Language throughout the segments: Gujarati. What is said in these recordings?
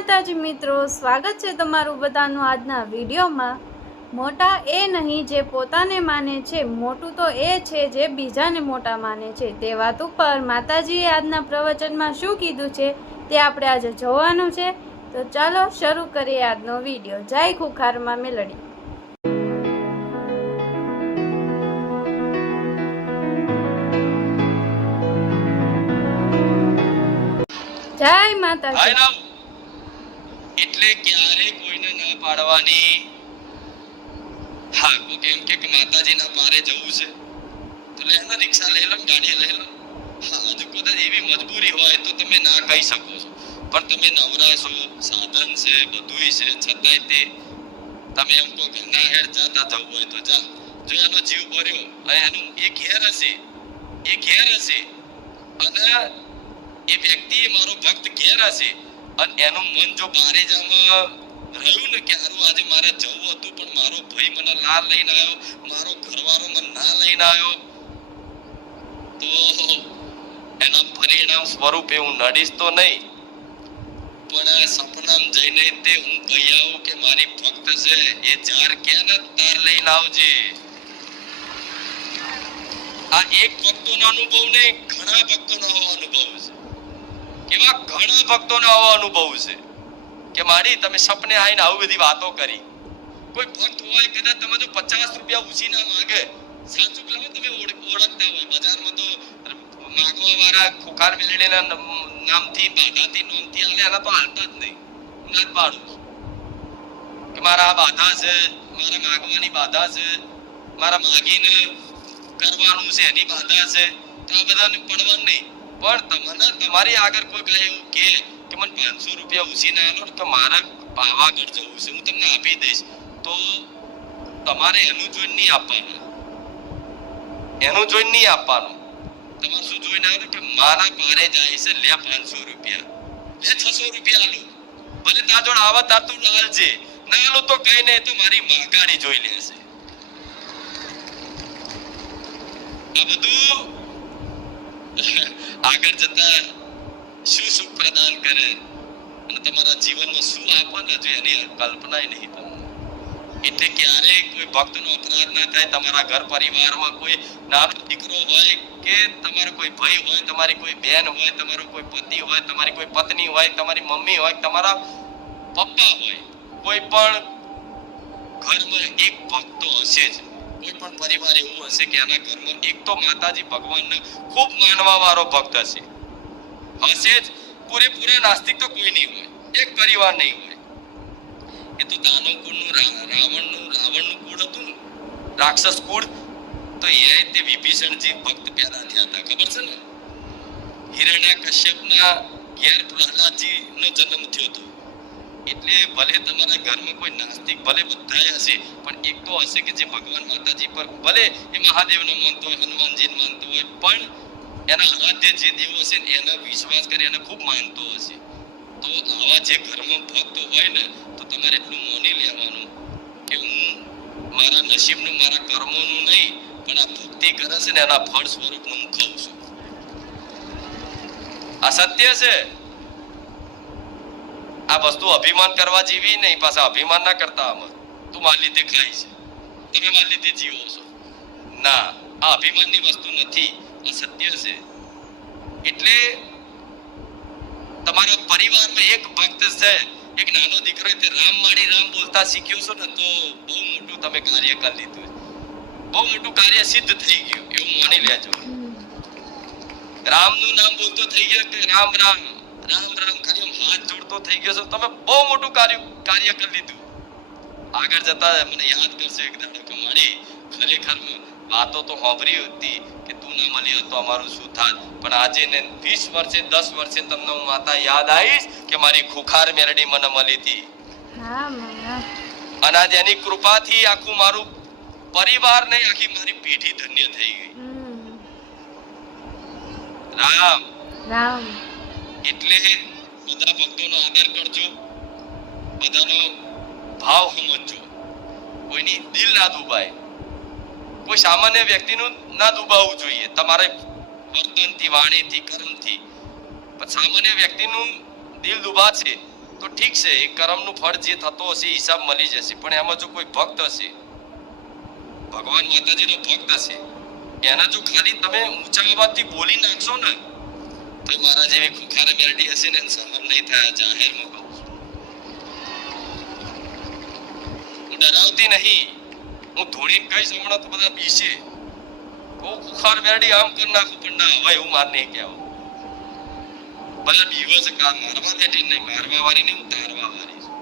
માતાજી મિત્રો, સ્વાગત છે તમારું બધાનું આજના વિડીયોમાં। મોટા એ નહીં જે પોતાને માને છે, મોટું તો એ છે જે બીજાને મોટા માને છે। તે વાત ઉપર માતાજીએ આજના પ્રવચનમાં શું કીધું છે તે આપણે આજે જોવાનું છે। તો ચાલો શરૂ કરીએ આજનો વિડીયો। જય ખુખારમાં મેલડી। જય માતાજી। એટલે ક્યારે કોઈને ના પાડવાની। હા, કોઈ કેમ કે માતાજીના પારે જવું છે તો લેના રિક્ષા લઈ લો, ગાડી લઈ લો। હા, જો કદાચ એવી મજબૂરી હોય તો તમે ના કહી શકો છો, પણ તમે નવરા છો, સાધન છે, બધુંય છે, છતાંય તે તમે એમ કહો કે ના હેડ જાતા જવું હોય તો જા। જો એનો જીવ ભર્યો અને એનું એ ઘેર હશે અને એ વ્યક્તિ મારો ભક્ત ઘેર હશે અને એનું મન જો બારે જામાં રહ્યું ને કે હારું આજે મારે જવું હતું પણ મારો ભાઈ મને ના લઈને આવ્યો, મારો ઘરવાળો મને ના લઈને આવ્યો, તો એના પરિણામ સ્વરૂપે હું નડીશ તો નહીં, પણ સપનામ જઈને તે હું કહી આવું કે મારી ભક્ત છે એ જાર કે ને તાર લઈને આવજે। આ એક ભક્તોનો અનુભવ નહીં, ઘણા ભક્તોનો અનુભવ છે। કેવા ઘણા ભક્તોનો આવો અનુભવ છે કે મારી તમે સપને આવીને આવી બધી વાતો કરી। કોઈ ભક્ત હોય કદાચ તમે જો 50 રૂપિયા ઉછી ના માંગે, સાચું બોલો, તમે ઓળખતા હોય બજારમાં તો માગવા વાળા ખુખાર મેલડીના નામથી બાધાથી નામથી આલે એના તો હાલતા જ નહીં। હું ના પાડું કે મારા આ બાધા છે, મારા માગવાની બાધા છે, મારા માગીને કરવાનું છે એની બાધા છે, તો આ બધાને પડવાનું નહીં। પણ તમને તમારી આગળ કોઈ કહે એવું કે મને 500 રૂપિયા ઉછી ના આલો કે મારે પાવાગઢ જવું છે, હું તમને આપી દઈશ, તો તમારે એનું જોઈને નહીં આપવાનું। તમારે શું જોઈને આવે કે મારા પારે જાય છે, લે 500 રૂપિયા, લે 600 રૂપિયા આલો, ભલે તાર જોડ આવા તાર તું આલજે, ના આલો તો કઈ નહીં, તો મારી માગાડી જોઈ લેશે। આ બધું આગળ જતા શું સુખ પ્રદાન કરે અને તમારા જીવનમાં શું આપે ને જો એની કલ્પના નહીં તમને। એટલે ક્યારેય કોઈ ભક્તનો અપરાધ ના થાય। તમારા ઘર પરિવારમાં કોઈ નાનો દીકરો હોય કે તમારો કોઈ ભાઈ હોય, તમારી કોઈ બહેન હોય, તમારો કોઈ પતિ હોય, તમારી કોઈ પત્ની હોય, તમારી મમ્મી હોય, તમારા પપ્પા હોય, કોઈ પણ ઘરમાં એક ભક્તો હશે જ। કોઈ પણ પરિવાર એવું હશે કે એના ઘરમાં એક તો માતાજી ભગવાનને ખૂબ માનવા વાળો ભક્ત હશે જ। પૂરેપૂરા નાસ્તિક તો કોઈ નહીં હોય, એક પરિવાર નહીં હોય। એ તો દાનવ કુળનું રાવણનું કુળ હતું ને, રાક્ષસ કુળ, તો એ તે વિભીષણજી ભક્ત પેદા થયા હતા, ખબર છે ને? હિરણ્યકશ્યપના ઘેર પ્રહલાદજીનો જન્મ થયો હતો। એટલે ભલે તમારા ઘરમાં કોઈ નાસ્તિક ભલે બધાય હશે, પણ એક તો હશે કે જે ભગવાન માતાજી પર ભલે એ મહાદેવને માનતો હોય, હનુમાનજીને માનતો હોય, પણ એના આરાધ્ય જે દેવ હશે ને એનો વિશ્વાસ કરી એને ખૂબ માનતો હશે। તો આવા જે ઘરમાં ભક્તો હોય ને, તો તમારે એટલું માની લેવાનું કે હું મારા નસીબનું, મારા કર્મોનું નહીં, પણ આ ભક્તિ કરે છે ને એના ફળ સ્વરૂપનું હું ખાઉં છું। આ સત્ય છે। આ વસ્તુ અભિમાન કરવા જેવી નહીં, પાછા અભિમાન ના કરતા આમાં તું મારી લીધે ખાય છે, તમે મારી લીધે જીવો છો, ના, આ અભિમાનની વસ્તુ નથી, આ સત્ય છે। એટલે તમારા પરિવારમાં એક ભક્ત છે, એક નાનો દીકરો તે રામ માડી રામ બોલતા શીખ્યો છો ને, તો બહુ મોટું તમે કાર્ય કરી લીધું, બહુ મોટું કાર્ય સિદ્ધ થઈ ગયું એવું માની લેજો। રામનું નામ બોલતો થઈ ગયો કે રામ રામ રામ રામ, ખાલી હાથ જોડતો થઈ ગયો છે, તમે બહુ મોટું કાર્ય કરી લીધું। આગળ જતા મને યાદ કરશે એક દાડો કે મારી ખરેખર વાતો તો સાંભળી હતી કે તું ના મળી તો અમારું શું થાત, પણ આજે ને 20 વર્ષે 10 વર્ષે તમને હું માતા યાદ આવીશ કે મારી ખુખાર મેલડી મને મળી હતી। અને આજે એની કૃપાથી આખું મારું પરિવાર નહીં, આખી મારી પેઢી ધન્ય થઈ ગઈ। રામ રામ। એટલે બધા ભક્તોનો આદર કરજો, બધાનો ભાવ સમજજો, કોઈની દિલ ના દુભાય, કોઈ સામાન્ય વ્યક્તિનું ના દુભાવવું જોઈએ તમારે વર્તનથી, વાણીથી, કર્મથી, પણ સામાન્ય વ્યક્તિનું દિલ દુભાશે તો ઠીક છે, એ કર્મનું ફળ જે થતો હશે એ હિસાબ મળી જશે. પણ એમાં જો કોઈ ભક્ત હશે, ભગવાન માતાજીનો ભક્ત હશે, એના જો ખાલી તમે ઊંચા અવાજથી બોલી નાખશો ને તો મારા જેવી ખુખારે મેરડી હશે ને સહન નહીં થાય. જાહેરમાં કહું છું, હું ડરાવતી નહીં. હું ધોળીને કહીશ હમણાં તો બધા બીશે, બહુ ખુખાર મેરડી આમ કરી નાખું, પણ ના હવે એવું માર નહીં કહેવું. બધા બીવો છે કા મારવા દેતી નહીં, મારવા વાળી નહીં, હું તારવા વાળી છું.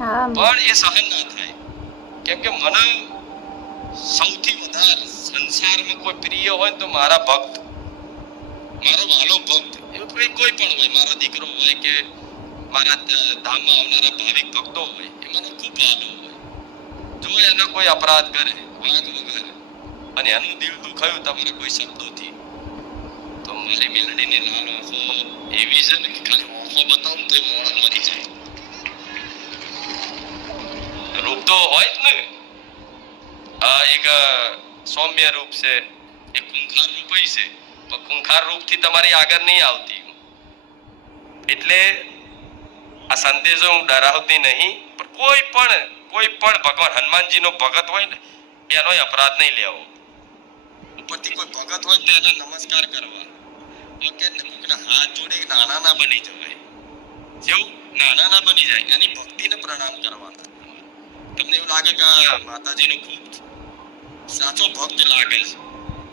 હા પણ એ સહન ના થાય. કેમ કે મને સૌથી વધારે સંસારમાં કોઈ પ્રિય હોય ને તો મારા ભક્ત, મારો વાલો ભક્ત, એવું કોઈ પણ હોય, મારો દીકરો હોય કે મારા ધામમાં આવનારા ભાવિક ભક્તો હોય, એ મને ખૂબ વાલો હોય. જો એને કોઈ અપરાધ કરે વાંક વગર અને એનું દિલ દુખાયું તમારા કોઈ શબ્દોથી, તો મારી મેલડીની લાલ આંખો એવી છે ને કે ખાલી આંખો બતાવું તો એ મોણ મરી જાય. રૂપ તો હોય જ ને, આ એક સૌમ્ય રૂપ છે, એક ખૂંખાર રૂપ છે, પણ ખૂંખાર રૂપથી તમારી આગળ નહીં આવતી. એટલે આ સંદેશો હું ડરાવતી નહીં, પણ કોઈ પણ ભગવાન હનુમાનજીનો ભગત હોય ને એનો અપરાધ નહીં લેવો. ઉપરથી કોઈ ભગત હોય તો એને નમસ્કાર કરવા, કે કોઈના હાથ જોડે નાના ના બની જવાય. જેવું નાના ના બની જાય એની ભક્તિને પ્રણામ કરવાના. તમને એવું લાગે કે માતાજીનો ખૂબ સાચો ભક્ત લાગે છે,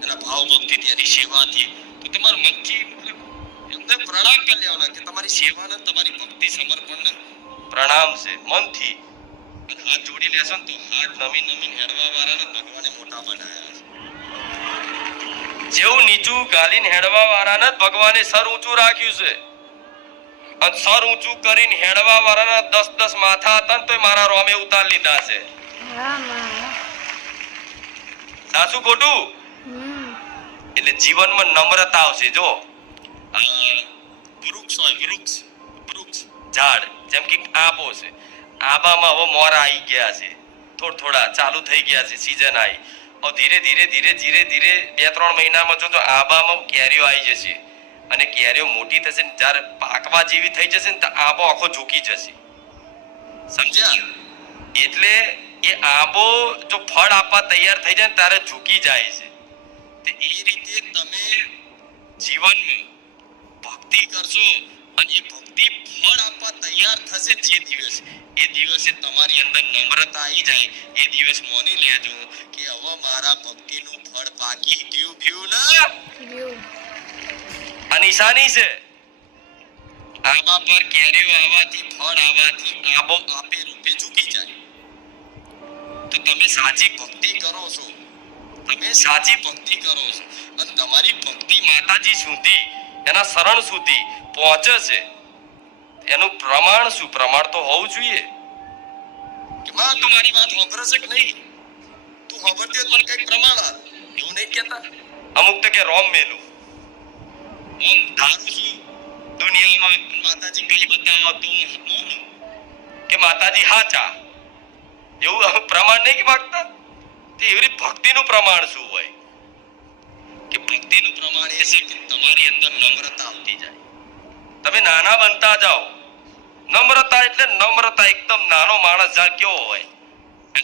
એના ભાવ ભક્તિથી, એની સેવાથી, તો તમારા મનથી એમને પ્રણામ કરી લેવાના કે તમારી સેવાને, તમારી ભક્તિ સમર્પણને પ્રણામ છે મનથી. અને હાથ જોડી લેશો ને તો હાથ નમીન હેડવા વાળાને ભગવાને મોટા બનાવ્યા છે. જેવું નીચું ગાલીને હેડવા વાળાને ભગવાને સર ઊંચું રાખ્યું છે, અને સર ઊંચું કરીને હેડવા વાળાના 10 માથા હતા ને તો મારા રોમે ઉતાર લીધા છે. સાચું ખોટું? એટલે જીવનમાં નમ્રતા આવશે. જો વૃક્ષ હોય, વૃક્ષ ઝાડ, જેમ કે આંબો છે, આંબામાં હવે મોરા આવી ગયા છે, થોડા ચાલુ થઈ ગયા છે, સીઝન આવી. હવે ધીરે ધીરે 2-3 મહિનામાં જો આંબામાં કેરીઓ આવી જશે અને કેરીઓ મોટી થશે ને જ્યારે પાકવા જેવી થઈ જશે ને તો આંબો આખો ઝૂકી જશે. સમજ્યા? એટલે એ આંબો જો ફળ આપવા તૈયાર થઈ જાય ને ત્યારે ઝૂકી જાય છે. તે એ રીતે તમે જીવનમાં ભક્તિ કરશો અને એ ભક્તિ ફળ આપવા તૈયાર થશે એ દિવસે તમારી અંદર નમ્રતા આવી જાય. એ દિવસ માની લેજો કે હવે મારા ભક્તિનું ફળ પાકી ગયું ના. આ નિશાની છે. આંબા પર કેરીઓ આવવાથી, ફળ આવવાથી આંબો આપે રૂપે ઝૂકી જાય. તો તમે સાચી ભક્તિ કરો છો, અને તમારી ભક્તિ માતાજી સુધી, એના શરણ સુધી પહોંચે છે. એનું પ્રમાણ શું? પ્રમાણ તો હોવું જોઈએ કે માં તું મારી વાત સાંભળે છે કે નહીં, તું સાંભળતી હોય મને કઈક પ્રમાણ આપ. એવું નહીં કહેતા અમુક તો કે રોમ મેલું, હું ધારું છું દુનિયામાં માતાજી કઈ બતાવો તો હું માનું કે માતાજી હાચા. એવું પ્રમાણ નહીં કે માગતા. તે એવી ભક્તિનું પ્રમાણ શું હોય? કે ભક્તિનું પ્રમાણ એ છે કે તમારી અંદર નમ્રતા આવતી જાય. તમે નાના બનતા જાઓ. નમ્રતા એટલે નમ્રતા, એકદમ નાનો માણસ જા કેવો હોય,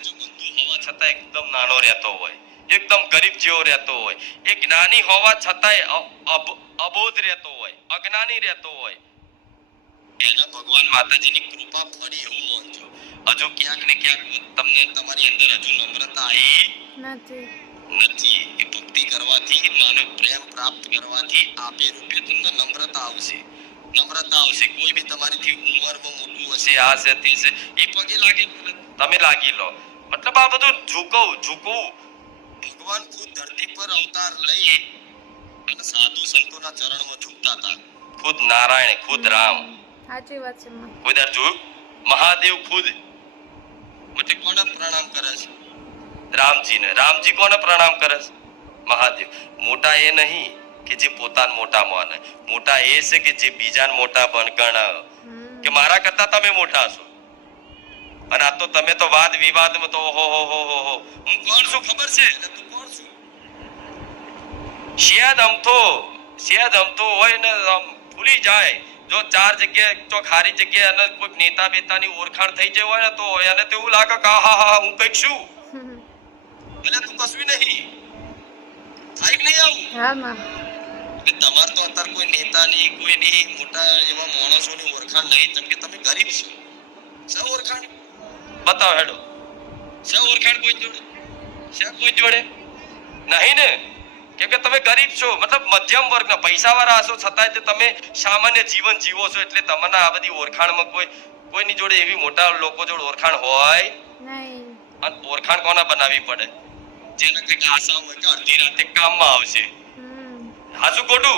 જો બધું હોવા છતાં એકદમ નાનો રહેતો હોય, એકદમ ગરીબ જેવો રહેતો હોય, એ જ્ઞાની હોવા છતાંય અબોધ રહેતો હોય, અજ્ઞાની રહેતો હોય, એના ભગવાન માતાજીની કૃપા ફળી એવું માનજો. હજુ ક્યાંક ને ક્યાંક તમને તમારી અંદર હજુ નમ્રતા આવી નથી. એ ભક્તિ કરવાથી, માનવ પ્રેમ પ્રાપ્ત કરવાથી આપે રૂપે તમને નમ્રતા આવશે. કોઈ બી તમારીથી ઉંમરમાં મોટું હશે, આ છે તે છે, એ પગે લાગે તમે લાગી લો. મતલબ આ બધું ઝૂકવું. ભગવાન ખુદ ધરતી પર અવતાર લઈ અને સાધુ સંતોના ચરણમાં ઝૂકતા હતા. ખુદ નારાયણ, ખુદ રામ. સાચી વાત છે. કોઈ દર જોયું? મહાદેવ ખુદ એટલે કોને પ્રણામ કરે છે? રામજીને. રામજી કોને પ્રણામ કરે છે? મહાદેવ. મોટા એ નહીં કે જે પોતાને મોટા માને, મોટા એ છે કે જે બીજાને મોટા ગણાવે કે મારા કરતા તમે મોટા છો. અને આ તો તમે તો વાદ વિવાદમાં તો હો હું કોણ છું ખબર છે? તું કોણ છું? શેદ અમથો હોય ને ભૂલી જાય. જો 4 જગ્યાએ ચોક હારી જગ્યાએ અને કોઈ નેતા બેતાની ઓળખાણ થઈ જાય હોય ને તો એને તો એવું લાગે કે આહા હું કઈક છું. એટલે તું કશું નહીં થાય કે નહીં આવું. હા માં. કે તમાર તો અત્યારે કોઈ નેતાની કોઈની મોટા એવા માણસોની ઓળખાણ નહીં, જેમ કે તમે ગરીબ છો. શા ઓળખાણ બતાવો હેડો. શા ઓળખાણ કોઈ જોડે? શા કોઈ જોડે નહીં ને? કેમ કે તમે ગરીબ છો, મતલબ મધ્યમ વર્ગના પૈસાવાળા હશો છતાંય તમે સામાન્ય જીવન જીવો છો, એટલે તમને આ બધી ઓળખાણમાં કોઈની જોડે એવી મોટા લોકો જોડે ઓળખાણ હોય નહીં. અને ઓળખાણ કોના બનાવવી પડે? જેને કંઈક આશા હોય કે અડધી રાતે કામમાં આવશે. હાચું ખોટું?